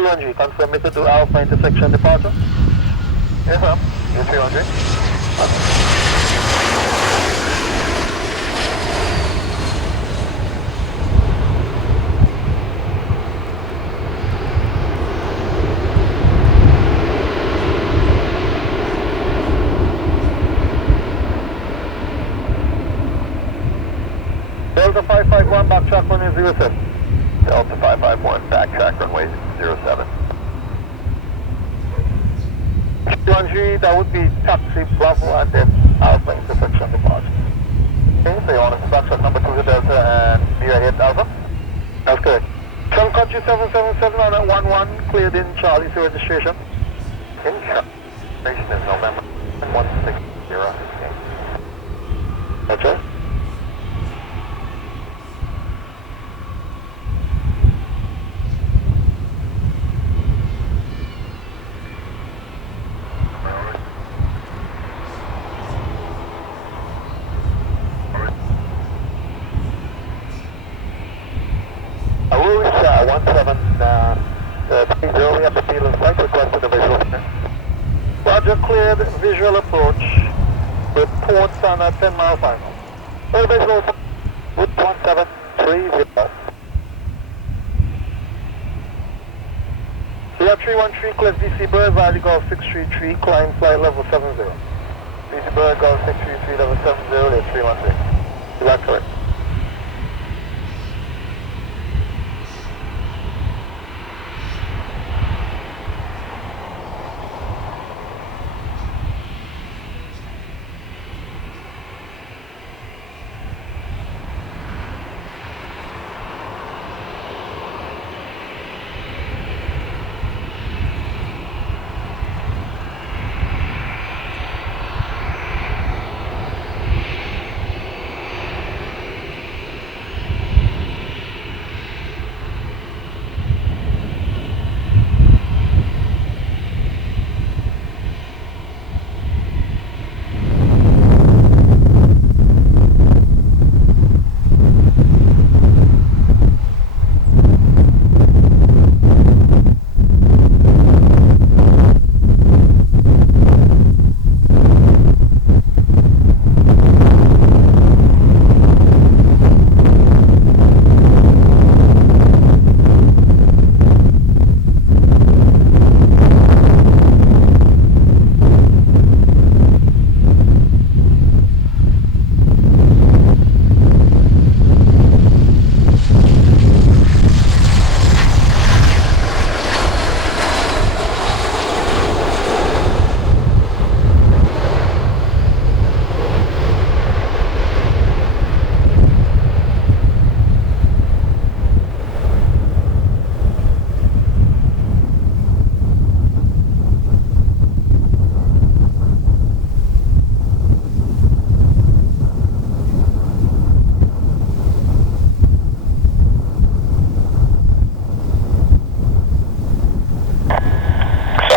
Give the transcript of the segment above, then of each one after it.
313, confirm me to do Alpha intersection departure. Yes, ma'am. You 300. Delta 551, backtrack runway 07. Delta 551, backtrack runway 07. 313, that would be taxi Bravo and then Alpha intersection departure. Okay, so you want us to backtrack number 2 to Delta and be ready at Alpha? That's correct. Sun Country 777 on at 11, cleared in Charlie to registration. Registration is November 160. That's right. I will reach 1730. We have the field in sight, requested a visual. Roger, cleared visual approach with ports on a 10-mile final. Well, visual with 1730. We have 313, clear DC Bird, Valley Golf 633, climb flight level 70. DC Bird, Golf 633, level 70, at 313. You are correct.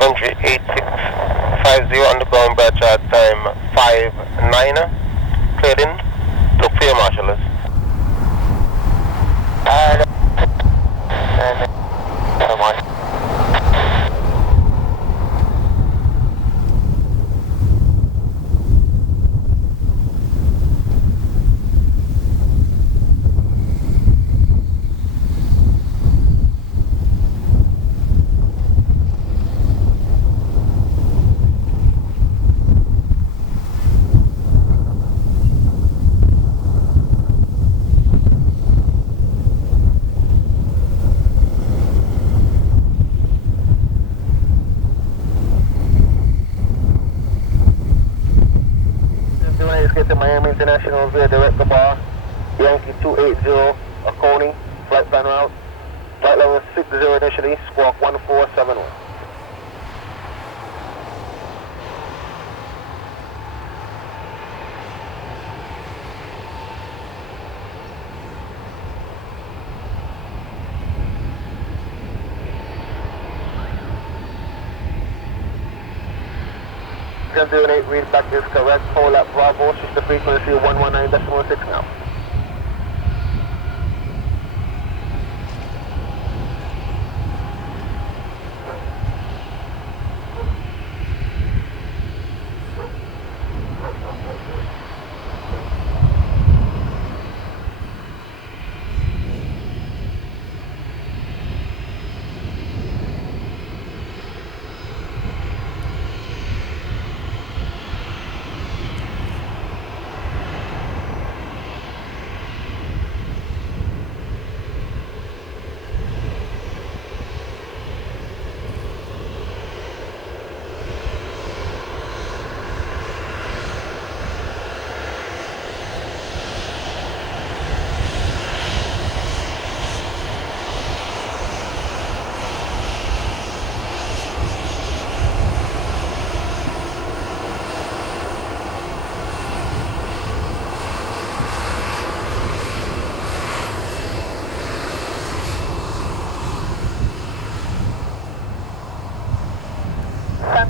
Country 8650 underground Bradshaw time 59, cleared in to Field Marshallers. Get to Miami International via direct to bar, Yankee 280, Oconee, flight plan route, flight level 60 initially, squawk 1471. Doing 8 read back is correct. Hold up Bravo, switch the frequency 119.6 now.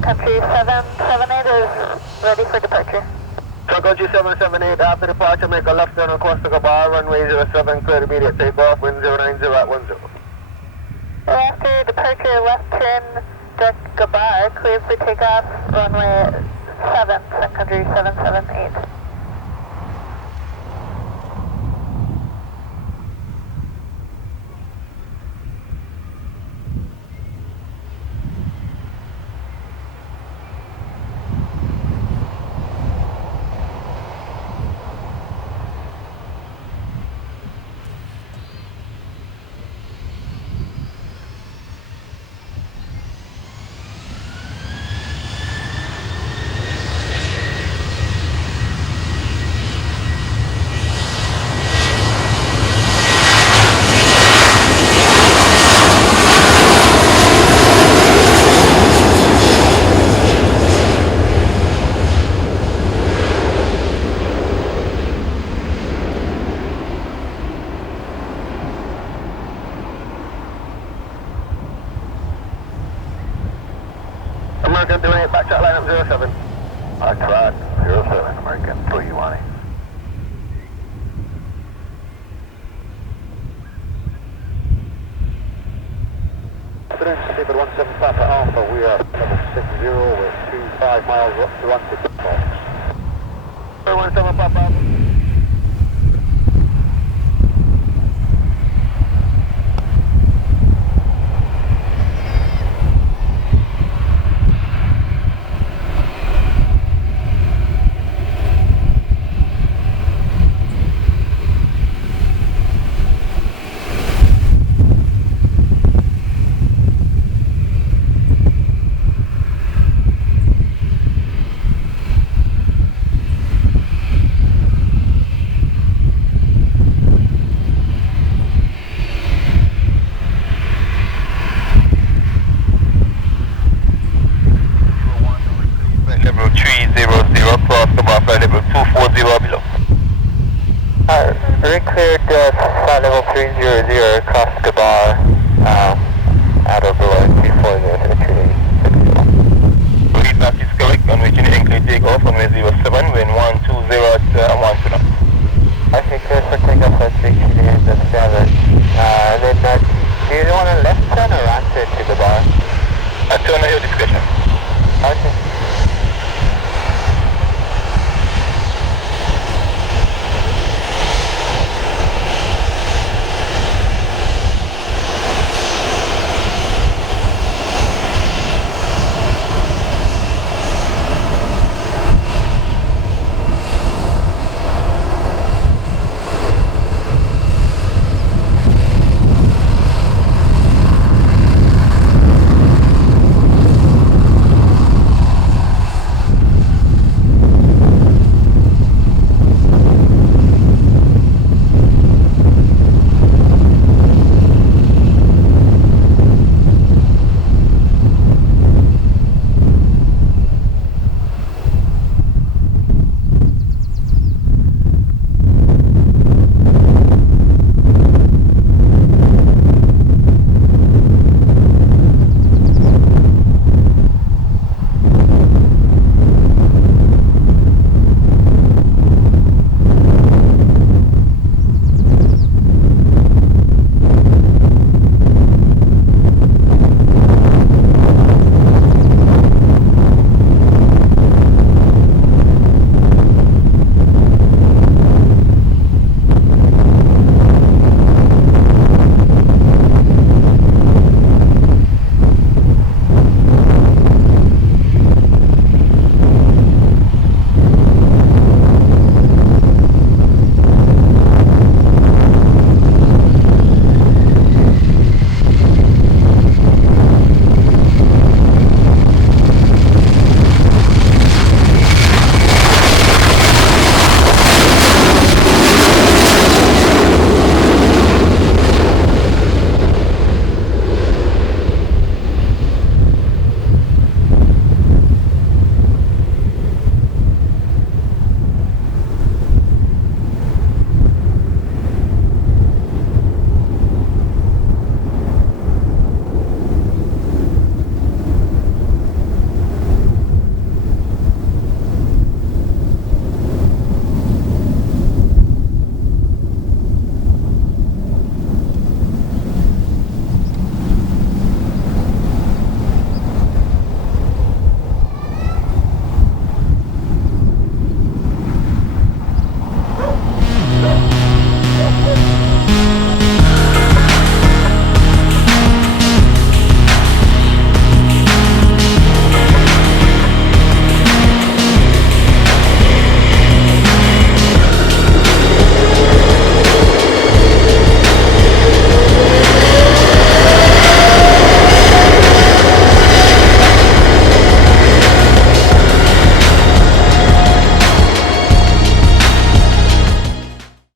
Country 778 is ready for departure. Country 778, after departure, make a left turn across the Gabar, runway 07, clear immediate takeoff, wind 090 at 10. After departure, left turn, direct Gabar, clear for takeoff, runway 7, Country 778. American 28, backtrack line up 07. Backtrack 07, American 318. David 17 Papa Alpha, we are level 60 with 25 miles up to run to Kindle. 17 Papa Alpha. Level 300, cross the bar, flight level 240 below. Cleared flight level 300, cross the bar, out of the way, 240 to the 380. Lead back is correct, on which you include take off, runway 07, wind 120 at 1 knots. I think clear for takeoff at 3 kilometers at 7. Then, do you want a left turn or right turn to the bar? Turn at your discretion. Okay.